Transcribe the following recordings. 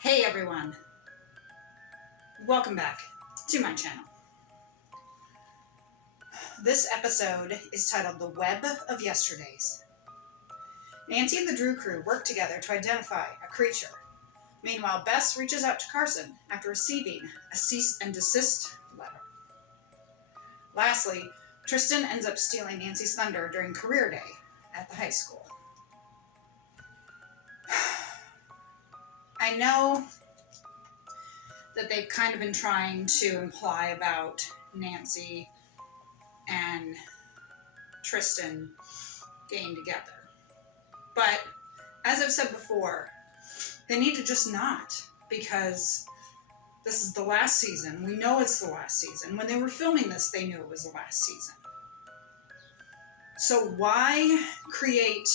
Hey everyone, welcome back to my channel. This episode is titled The Web of Yesterdays. Nancy and the Drew crew work together to identify a creature. Meanwhile, Bess reaches out to Carson after receiving a cease and desist letter. Lastly, Tristan ends up stealing Nancy's thunder during career day at the high school. I know that they've kind of been trying to imply about Nancy and Tristan getting together. But as I've said before, they need to just not, because this is the last season. We know it's the last season. When they were filming this, they knew it was the last season. So why create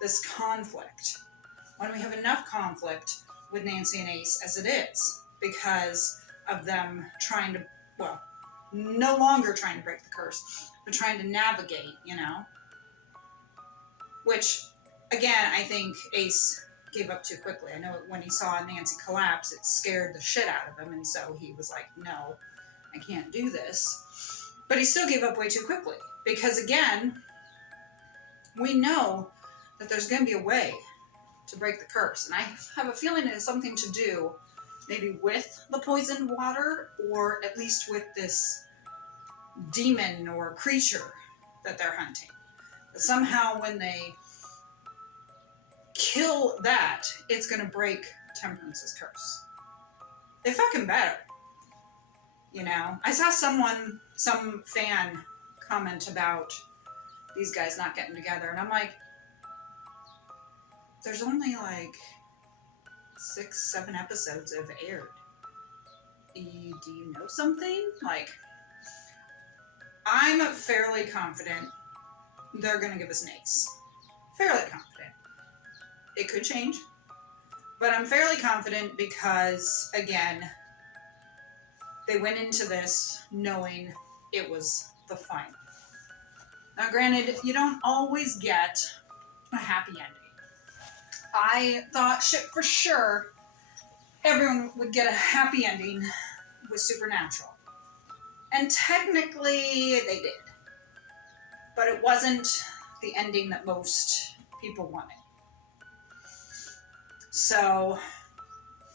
this conflict when we have enough conflict with Nancy and Ace as it is, because of them trying to, well, no longer trying to break the curse, but trying to navigate, which, again, I think Ace gave up too quickly. I know when he saw Nancy collapse, it scared the shit out of him, and so he was like, no, I can't do this. But he still gave up way too quickly, because, again, we know that there's going to be a way to break the curse. And I have a feeling it has something to do maybe with the poisoned water, or at least with this demon or creature that they're hunting. But somehow when they kill that, it's going to break Temperance's curse. They fucking better. I saw some fan comment about these guys not getting together, and I'm like, there's only like 6-7 episodes have aired. Do you know something? Like, I'm fairly confident they're going to give us an ace. Fairly confident. It could change. But I'm fairly confident because, again, they went into this knowing it was the final. Now, granted, you don't always get a happy ending. I thought shit for sure everyone would get a happy ending with Supernatural. And technically they did. But it wasn't the ending that most people wanted. So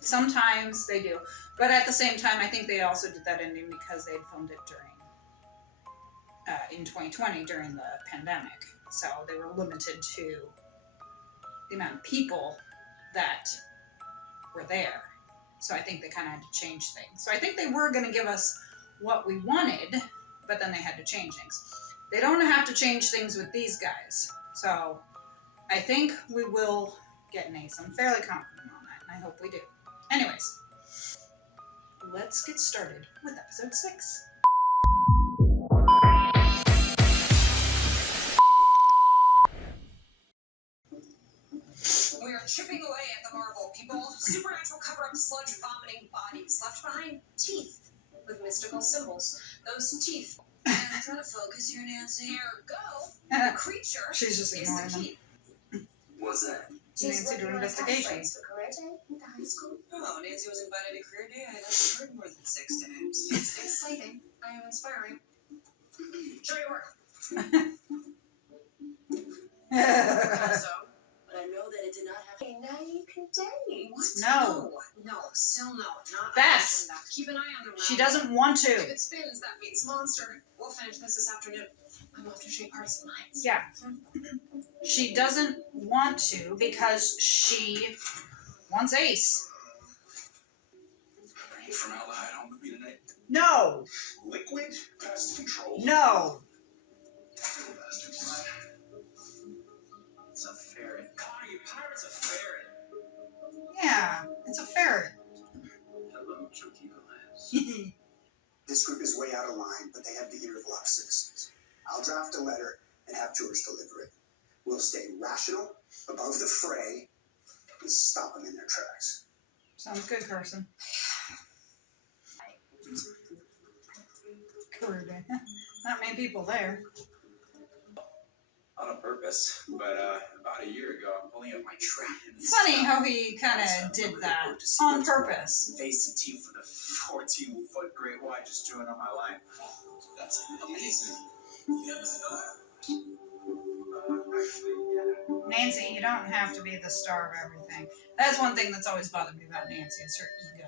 sometimes they do. But at the same time, I think they also did that ending because they had filmed it in 2020 during the pandemic. So they were limited to the amount of people that were there. So I think they kind of had to change things. So I think they were going to give us what we wanted, but then they had to change things. They don't have to change things with these guys. So I think we will get an ace. I'm fairly confident on that, and I hope we do. Anyways, let's get started with episode 6. We are chipping away at the marvel, people. Supernatural cover-up sludge vomiting bodies left behind teeth with mystical symbols. Those teeth. I'm trying to focus here, Nancy. Ergo, the creature She's just is ignoring the them. key. What's that? Nancy doing investigations. For career day at the high school. Oh, Nancy was invited to career day. I haven't heard more than 6 times. It's exciting. I am inspiring. Show your work. Also, but I know that it did not have. Hey, now you can date. What? No. No, still no. Not Bess. Keep an eye on them. She doesn't want If to. it spins, that means monster. We'll finish this afternoon. I'm off to shape hearts and minds. Yeah. She doesn't want to because she wants Ace. Are you formaldehyde home with me tonight? No. Liquid pest control. No. It's a ferret. Connor, you pirate's a ferret. Yeah, it's a ferret. Hello, chunky lass. This group is way out of line, but they have the ear of a lot of citizens. I'll draft a letter and have George deliver it. We'll stay rational, above the fray, and stop them in their tracks. Sounds good, Carson. Career day. Not many people there. on purpose. But about a year ago, I'm pulling up my trap. It's funny how he kind of did that on purpose. Face and teeth with a 14-foot great white just chewing on my line. That's amazing. You have a star? Actually, yeah. Nancy, you don't have to be the star of everything. That's one thing that's always bothered me about Nancy, is her ego.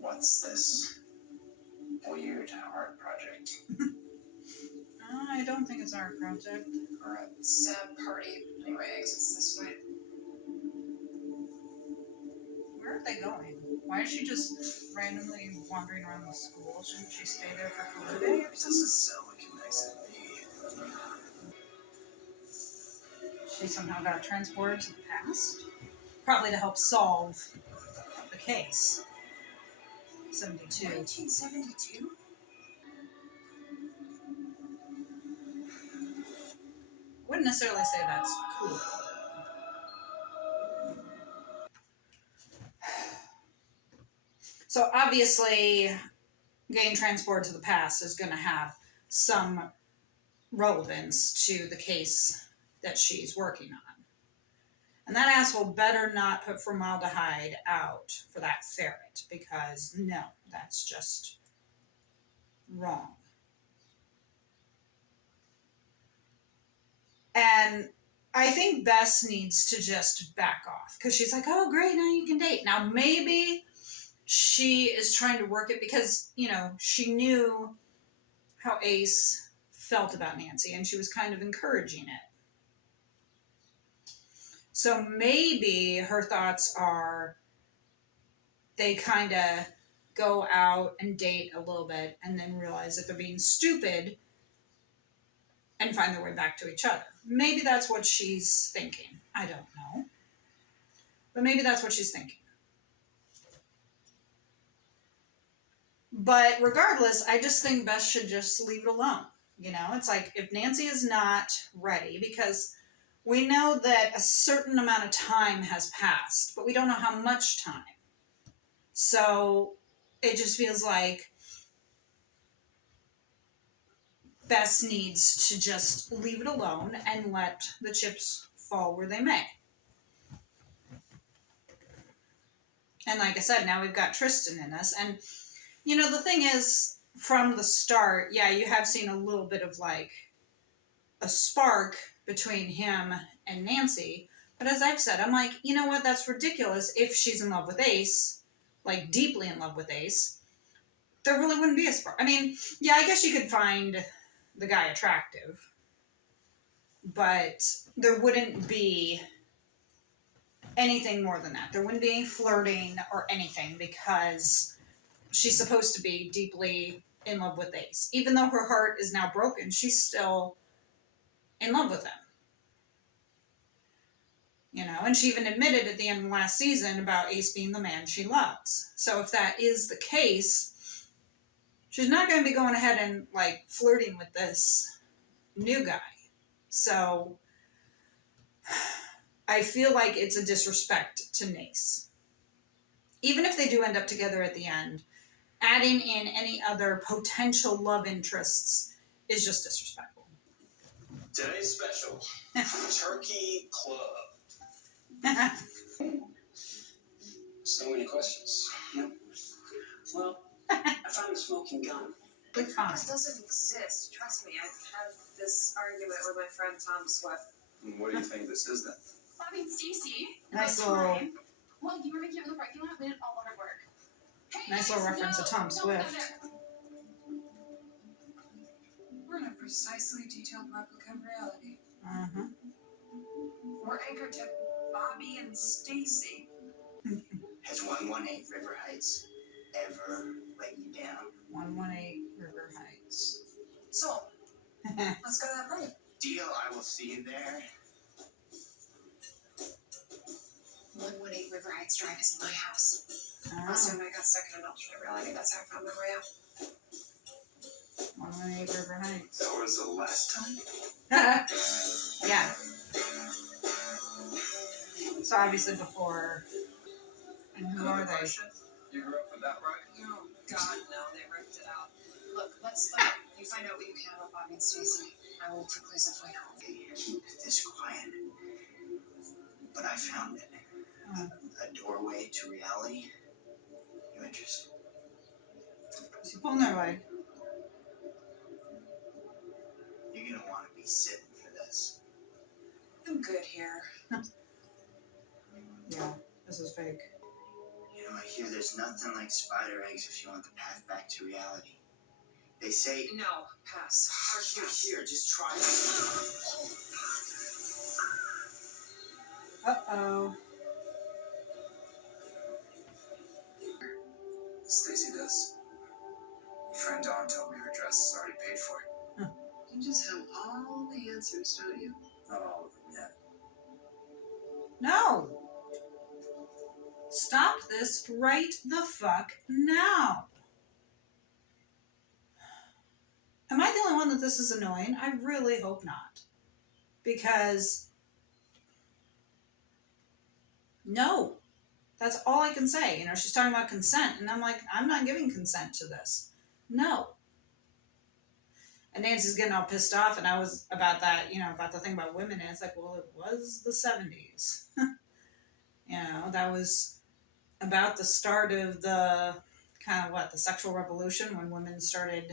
What's this weird art project? I don't think it's our project. Or a sad party. Anyway, exits this way. Where are they going? Why is she just randomly wandering around the school? Shouldn't she stay there for career day or This something? is so like a nice and She somehow got transported to the past? Probably to help solve the case. 72. 1972? Wouldn't necessarily say that's cool. So obviously, getting transported to the past is going to have some relevance to the case that she's working on. And that asshole better not put formaldehyde out for that ferret, because no, that's just wrong. And I think Bess needs to just back off, because she's like, oh, great, now you can date. Now, maybe she is trying to work it because, you know, she knew how Ace felt about Nancy, and she was kind of encouraging it. So maybe her thoughts are they kind of go out and date a little bit and then realize that they're being stupid and find their way back to each other. Maybe that's what she's thinking. I don't know. But maybe that's what she's thinking. But regardless, I just think Bess should just leave it alone. You know, it's like if Nancy is not ready, because we know that a certain amount of time has passed, but we don't know how much time. So it just feels like Bess needs to just leave it alone and let the chips fall where they may. And like I said, now we've got Tristan in this. And, you know, the thing is, from the start, yeah, you have seen a little bit of like a spark between him and Nancy. But as I've said, I'm like, you know what? That's ridiculous. If she's in love with Ace, like deeply in love with Ace, there really wouldn't be a spark. I mean, yeah, I guess you could find the guy attractive, but there wouldn't be anything more than that. There wouldn't be any flirting or anything, because she's supposed to be deeply in love with Ace. Even though her heart is now broken, she's still in love with him. You know, and she even admitted at the end of last season about Ace being the man she loves. So if that is the case, she's not going to be going ahead and like flirting with this new guy. So I feel like it's a disrespect to Nace. Even if they do end up together at the end, adding in any other potential love interests is just disrespectful. Today's special, Turkey Club. So many questions. Yep. Well, I found a smoking gun. Good fine. This doesn't exist. Trust me, I've had this argument with my friend Tom Swift. What do you think this is then? I mean, Stacy. Nice about little- time. Well, you were making it in the parking lot. We did all the hard work. Hey, Nice little guys, reference to Tom no, Swift. there. We're in a precisely detailed replica of reality. Uh-huh. We're anchored to Bobby and Stacy. Has 118 River Heights ever let you down? 118 River Heights. So, let's go to that party. Deal, I will see you there. 118 River Heights Drive is my house. Last Oh, time I got stuck in an alternate reality, that's how I found my way out. 118 River Heights. That was the last time? Yeah. So obviously before. And who are they? You grew up with that, right? Oh, God, no, they ripped it out. look, let's you find out what you can about Bobby and Stacy. I will preclude the point out. Keep this quiet. But I found it. A doorway to reality. You interested? Is he pulling their leg? You're gonna want to be sitting for this. I'm good here. Yeah, this is fake. You know, I hear there's nothing like spider eggs if you want the path back to reality. They say, No, pass. here, just try it. Uh-oh. Stacy does. Your friend Dawn told me her dress is already paid for. You just have all the answers, don't you? Not all of them yet. No! Stop this right the fuck now! Am I the only one that this is annoying? I really hope not. Because... no. That's all I can say. You know, she's talking about consent, and I'm like, I'm not giving consent to this. No. And Nancy's getting all pissed off, and I was about that, you know, about the thing about women, and it's like, well, it was the 70s. You know, that was about the start of the, kind of what, the sexual revolution, when women started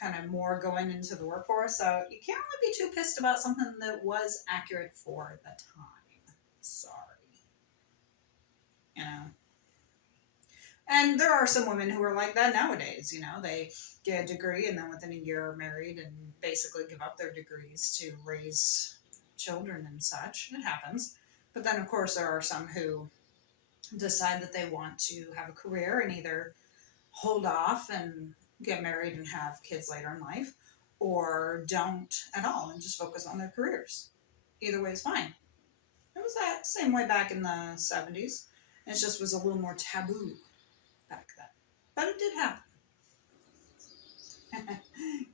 kind of more going into the workforce. So you can't really be too pissed about something that was accurate for the time. Sorry. You know. And there are some women who are like that nowadays, you know, they get a degree and then within a year are married and basically give up their degrees to raise children and such. It happens. But then, of course, there are some who decide that they want to have a career and either hold off and get married and have kids later in life, or don't at all and just focus on their careers. Either way is fine. It was that same way back in the 70s. It just was a little more taboo back then. But it did happen.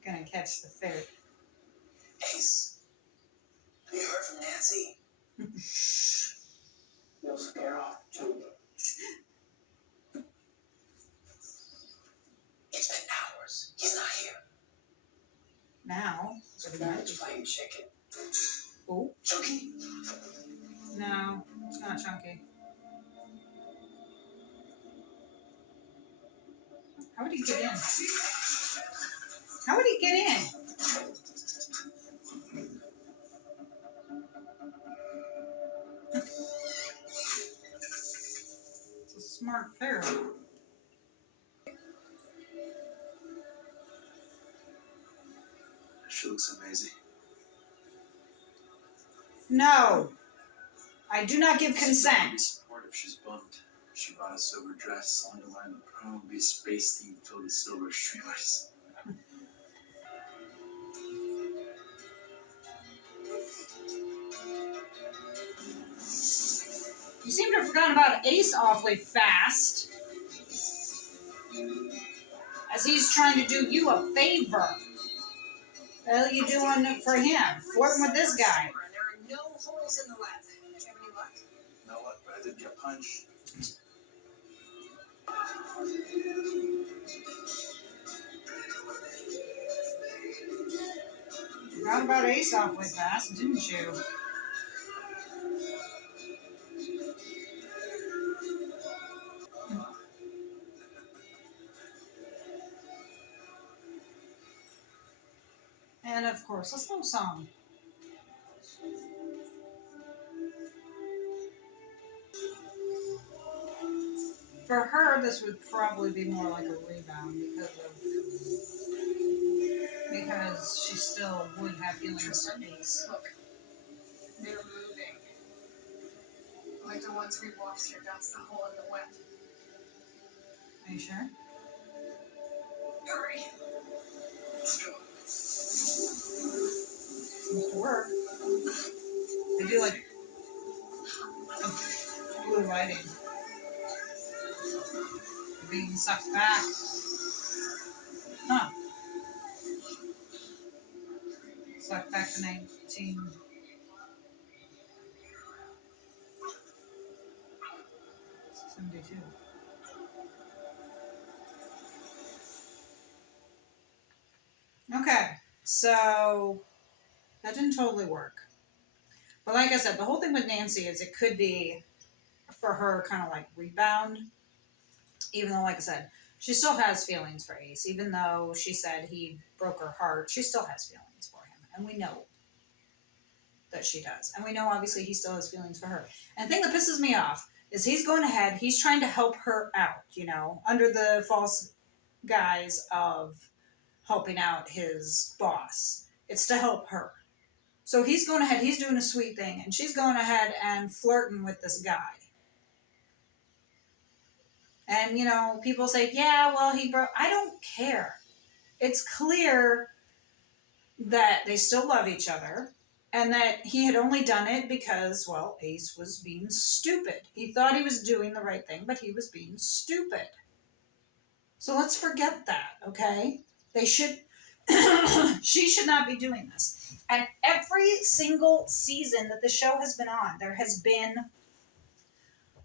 Gonna catch the ferret. Ace, have you heard from Nancy? Shh. You'll scare off children. It's been hours. He's not here. Now, He's playing chicken. oh, Chunky? no, it's not Chunky. How would he get in? How would he get in? It's a smart ferret. She looks amazing. No, I do not give consent. What if she's bummed? She bought a silver dress only to learn the prom will be a space theme filled with silver streamers. You seem to have forgotten about Ace awfully fast. As he's trying to do you a favor. What the hell are you doing for him? Flirting with this guy. There are no holes in the web. Do you have any luck? No luck, but I did get punched. Forgot about Ace awfully fast, didn't you? And of course, a slow song. For her, this would probably be more like a rebound because she still would have feelings for Ace. Look, they're moving. Like the ones we walked through, that's the hole in the web. Are you sure? Hurry. Let's go. Seems to work. They do like blue lighting. They're being sucked back. Huh. Sucked back to 1972. Okay, so that didn't totally work. But like I said, the whole thing with Nancy is it could be for her kind of like rebound. Even though, like I said, she still has feelings for Ace. Even though she said he broke her heart, she still has feelings for him. And we know that she does. And we know, obviously, he still has feelings for her. And the thing that pisses me off is he's going ahead, he's trying to help her out, you know, under the false guise of helping out his boss. It's to help her. So he's going ahead, he's doing a sweet thing, and she's going ahead and flirting with this guy. And, you know, people say, yeah, well, he broke. I don't care. It's clear that they still love each other and that he had only done it because, well, Ace was being stupid. He thought he was doing the right thing, but he was being stupid. So let's forget that, okay? They should, she should not be doing this. And every single season that the show has been on, there has been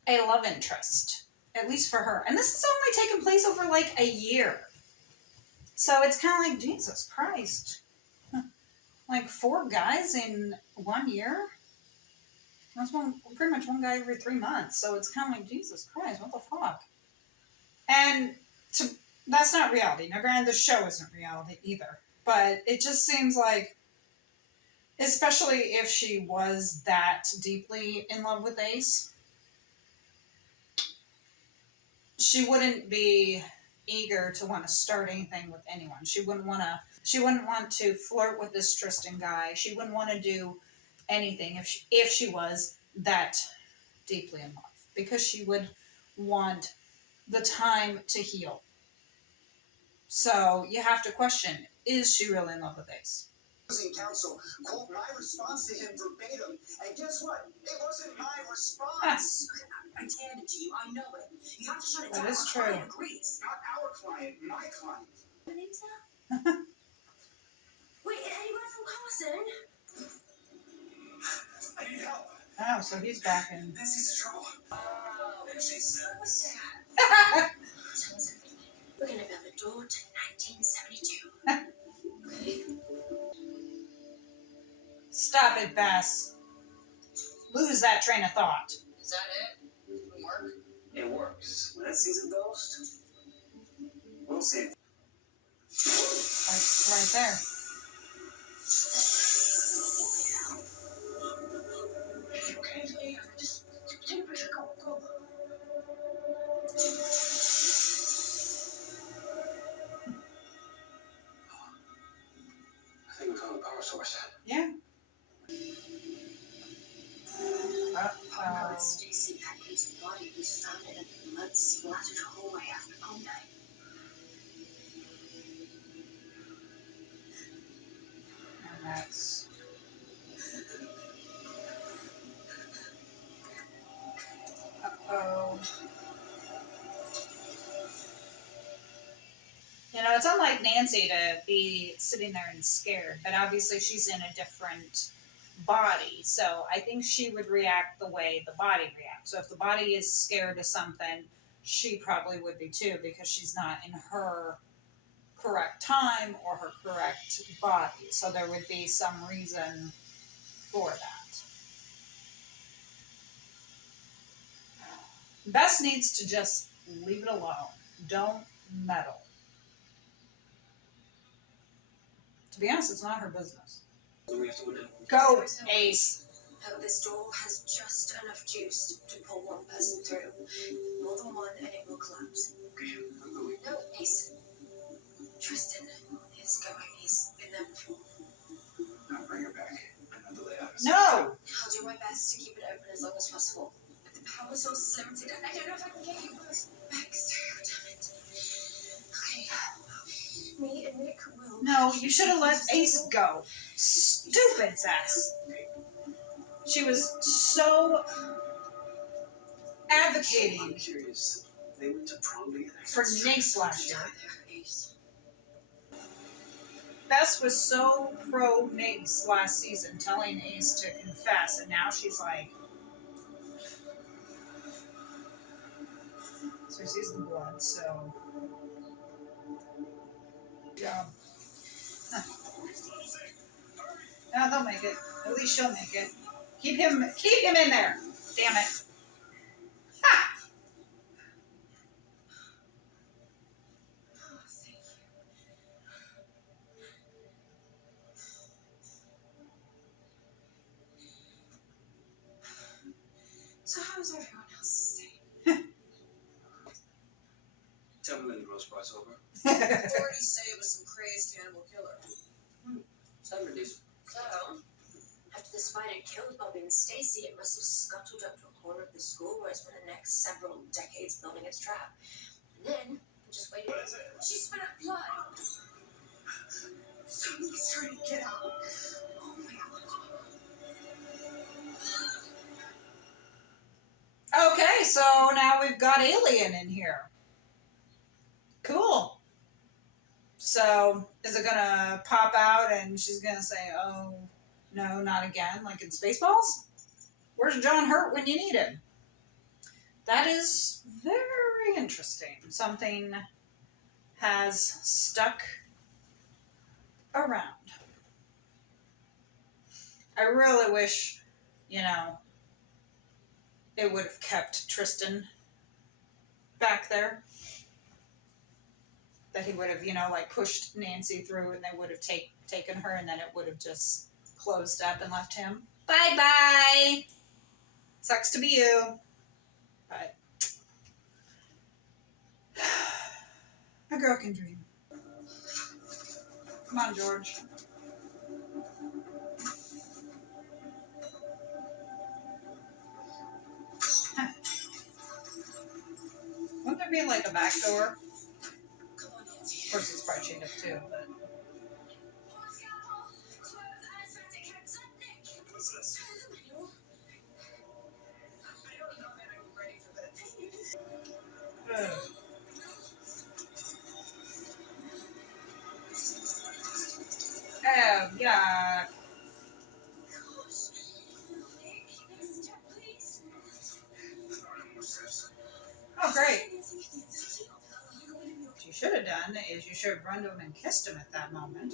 a love interest. At least for her. And this has only taken place over like a year. So it's kind of like, Jesus Christ. Like 4 guys in 1 year? That's pretty much one guy every 3 months. So it's kind of like, Jesus Christ, what the fuck? And that's not reality. Now, granted, the show isn't reality either. But it just seems like, especially if she was that deeply in love with Ace, she wouldn't be eager to want to start anything with anyone. She wouldn't want to flirt with this Tristan guy. She wouldn't want to do anything if she was that deeply in love, because she would want the time to heal. So you have to question, is she really in love with Ace? Counsel quote my response to him verbatim, and guess what? It wasn't my response. I handed it to you. I know it. You have to shut it down. That is Our true. client agrees. Not our client, my client. What name's that? Wait, anyone from Carson? I need help. Oh, so he's back in. Nancy's in trouble. Oh, And she said, what was that? Tell us everything. We're gonna build a door to 1972. Okay. Stop it, Bess. Lose that train of thought. Is that it? Doesn't work? It works. When that season goes, we'll see. Right there. Okay, just take a picture. Go. I think we found the power source. Yeah. Stacy Atkins' body was found in a mud-splattered hallway after prom night. And that's... Uh-oh. You know, it's unlike Nancy to be sitting there and scared, but obviously she's in a different body. So I think she would react the way the body reacts. So if the body is scared of something, she probably would be too, because she's not in her correct time or her correct body. So there would be some reason for that. Bess needs to just leave it alone. Don't meddle. To be honest, it's not her business. We have to go down. Go, Ace. No, this door has just enough juice to pull one person through. More than one, and it will collapse. Okay, I'm going. No, Ace. Tristan is going. He's been there before. Now bring her back. I know the layout is. No! I'll do my best to keep it open as long as possible. But the power source is limited, and I don't know if I can get you both back through. Damn it. Okay. Me and Nick will. No, you should have let Ace go. Stupid Bess. She was so advocating I'm curious. They went to prom together. for Nace last year. Die there, Ace. Bess was so pro Nace last season, telling Ace to confess, and now she's like, so he sees the blood, so. Yeah. No, they'll make it. At least she'll make it. Keep him in there. Damn it. Ha! Oh, thank you. So how is everyone else's day? Tell me when the roast part's over. Authorities say it was some crazed cannibal killer. Sounds decent. So, after the spider killed Bobby and Stacy, it must have scuttled up to a corner of the school where it spent the next several decades building its trap. And then, it just waited. What is it? She spit up blood. Somebody's trying to get out. Oh my god. Okay, so now we've got Alien in here. Cool. So, is it gonna pop out and she's gonna say, oh, no, not again, like in Spaceballs? Where's John Hurt when you need him? That is very interesting. Something has stuck around. I really wish, it would have kept Tristan back there. That he would have, pushed Nancy through and they would have taken her and then it would have just closed up and left him. Bye-bye. Sucks to be you. But a girl can dream. Come on, George. Wouldn't there be like a back door? Come on, Nancy. Of course, it's probably chained up too, but. What's this? I don't know that I'm ready for this. Ugh. Oh, yeah. Oh, great. What you should have done is you should have run to him and kissed him at that moment.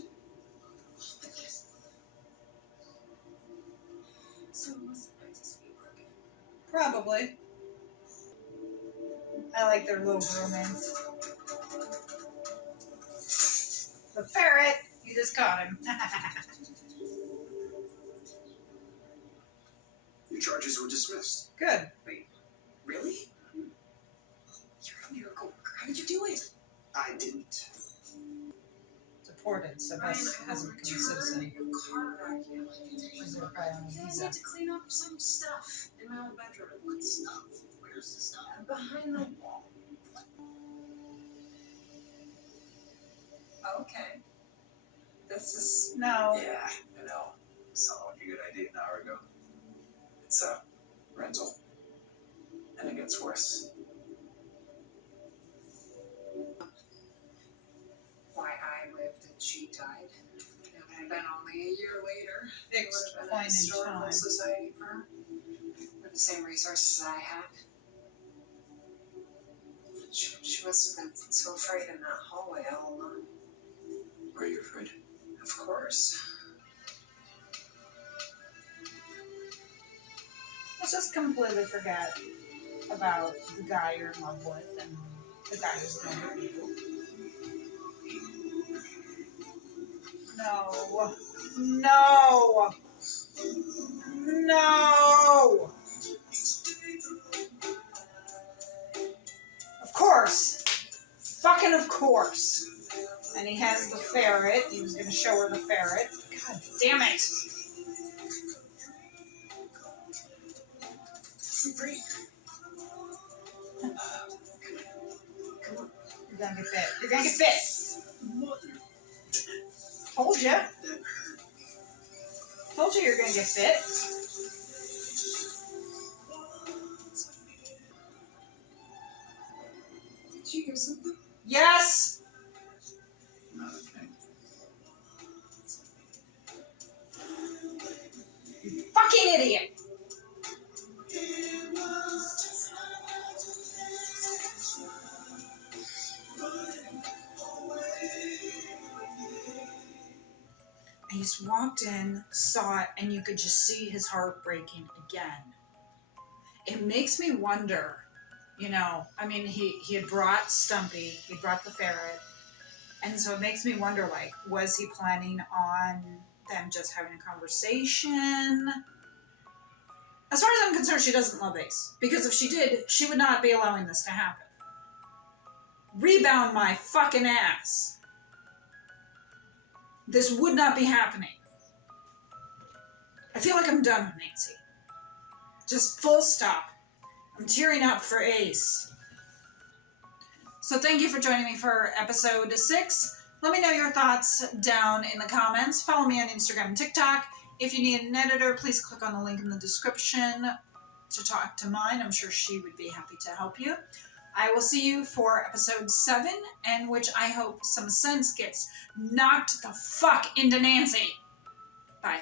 So it must have been this week working. Probably. I like their little romance. The ferret! You just caught him. Your charges were dismissed. Good. Really? You're a miracle worker. How did you do it? I didn't. Deported, so Bess hasn't become a citizen. Your car vacuum. She's probably on a I visa. need to clean up some stuff in my old bedroom. What stuff? Where's the stuff? Behind the wall. Okay. This is. No. Yeah, I know. Sounded like a good idea an hour ago. It's a rental. And it gets worse. Why I lived and she died. If it had been only a year later, it Fixed would have been a point in historical time. society firm with the same resources I had. She must have been so afraid in that hallway all alone. Were you afraid? Of course. Let's just completely forget about the guy you're in love with and the guy who's going to hurt you. No. No. No. Of course. Fucking of course. And he has the ferret. He was going to show her the ferret. God damn it. Free. You're gonna get bit. You're gonna get bit. Told you. Told you you're gonna get bit. Did you hear something? Yes. Not okay. You fucking idiot. I Ace walked in, saw it, and you could just see his heart breaking again. It makes me wonder, you know, I mean, he had brought Stumpy, he brought the ferret, and so it makes me wonder, like, was he planning on them just having a conversation? As far as I'm concerned, she doesn't love Ace, because if she did, she would not be allowing this to happen. Rebound my fucking ass. This would not be happening. I feel like I'm done with Nancy. Just full stop. I'm tearing up for Ace. So thank you for joining me for episode 6. Let me know your thoughts down in the comments. Follow me on Instagram and TikTok. If you need an editor, please click on the link in the description to talk to mine. I'm sure she would be happy to help you. I will see you for episode 7, in which I hope some sense gets knocked the fuck into Nancy. Bye.